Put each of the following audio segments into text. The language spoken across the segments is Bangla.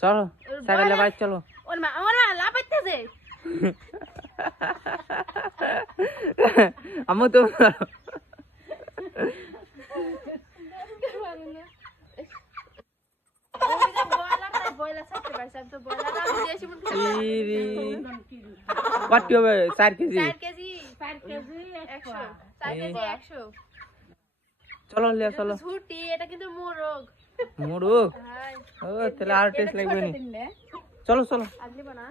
চলো সাইকেলে বাইক চলো ওর মা লাফাইতেছে আমু তো কত হবে 4 কেজি চলো লিয়া চলো ছুটি এটা কিন্তু মোরগ মোরগ ও তাহলে আর টেস্ট লাগবে নি চলো চলো আগলি বানা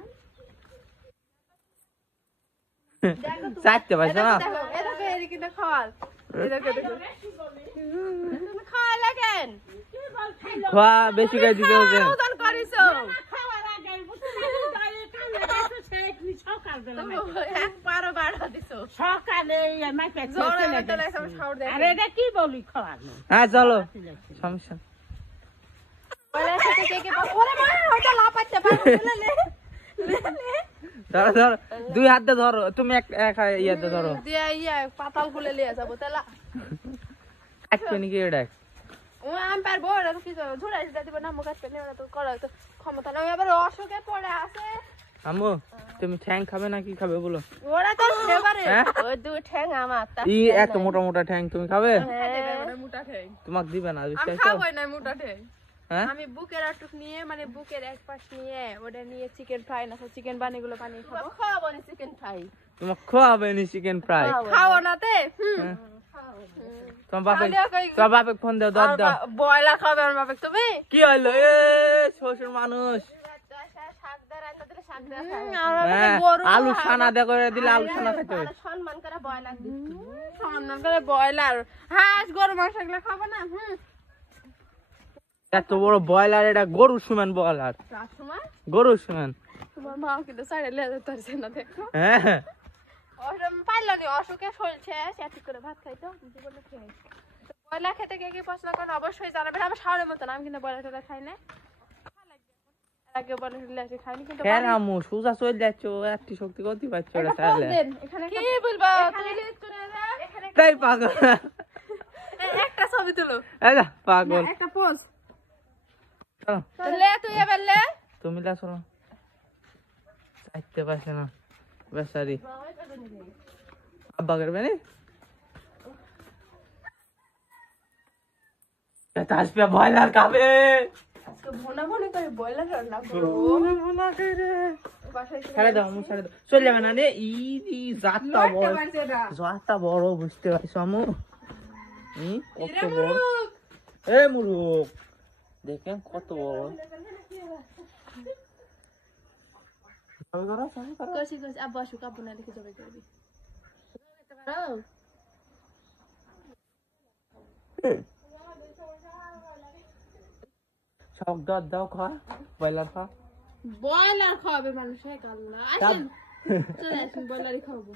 চাইতে পারছ না দেখো এদিকে কিন্তু খাওয়াল এদিকে দেখো তুমি খাওয়া লাগেন খোয়া বেশি করে দিতে হবে উদন করিছো খাওয়ার আগে এক পারো বাড়া দিছো সকালে আমার পেট জোরে মতো লাগছে আমার শাওর দেখ আরে এটা কি বলি খাওয়ানো হ্যাঁ চলো সমস্যা বলে থেকে কে ওরে মা ওটা লাপাইতে পারো লে ধরো ধরো দুই হাত দিয়ে ধরো তুমি এক ইয়াতে ধরো দিয়া ইয়া পাতাল খুলে লিয়ে যাবো তালা একটু নাকি এটা ও আমি পারবো ওরা তো কি ঝুড়াই দিব না মুখ আসবে না তো করা তো ক্ষমতা না এবার অসুখে পড়ে আছে আম্মু তুমি ঠ্যাং খাবে না কি খাবে বলো ওরা তো ফেভারিট ওই দুই ঠ্যাং আমার তা ই এত মোটা মোটা ঠ্যাং তুমি খাবে মোটা ঠ্যাং তোমাকে দিবে না আমি বিশ্বাস খাবই না মোটা ঠ্যাং হ্যাঁ আমি বুকের আটুক নিয়ে মানে বুকের এক পাশ নিয়ে ওটা নিয়ে চিকেন ফ্রাই না চিকেন বানিগুলো বানিয়ে খাবো খাবো না চিকেন ফ্রাই তোমাকে খাওয়াবে নি চিকেন ফ্রাই খাও না তে তোমার বাপে ফোন দাও দাও দাও বয়লা খাবে আমার বাপে তুমি কি হলো এ শ্বশুর মানুষ আলু ছানা দে করে দিলে আলু ছানা খেতে হবে সম্মান করে বয়লার দিচ্ছি সম্মান করে বয়লার হাঁস গরু মাংস এগুলো খাবো না এত বড় বয়লার এটা গরু সমান বয়লার গরু সমান তোমার মা কিন্তু সাইডে লেজে ধরছে না দেখো হ্যাঁ পাইলো নি অসুখে চলছে সেটি করে ভাত খাইতো জীবনে খেয়ে বয়লা খেতে কে পছন্দ করেন অবশ্যই জানাবেন আমার শাওরের মতন আমি কিন্তু বয়লাটা খাই না আগে বয়লাটা খাইনি কিন্তু কেন আমু সুজা চলে যাচ্ছ একটি শক্তি করতে পারছো এটা তাহলে এখানে কি বলবা তুই চলে যা এখানে তাই পাগল একটা ছবি তুলো এই পাগল একটা পোজ চলো লে তুই এবার লে তুমি লা চলো চাইতে পারছে না বেচারি আব্বা করবে নি আসবে বয়লার খাবে ভোনা ভোনা করে বয়লার রান্না করো ভোনা করে ছেড়ে দাও আমু ছেড়ে দাও চলে যাবে না রে ই জাতটা বড় জাতটা বড় বুঝতে পারছো আমু কত বড় এ মুরুক দেখেন কত বড় কষি কষি আব্বা আসুক আব্বু না দেখে জবাই করবি সব দাও খা বয়লার খা বয়লার খাওয়াবে মানুষ এক আল্লাহ আসেন চলে আসুন বয়লারই খাওয়াবো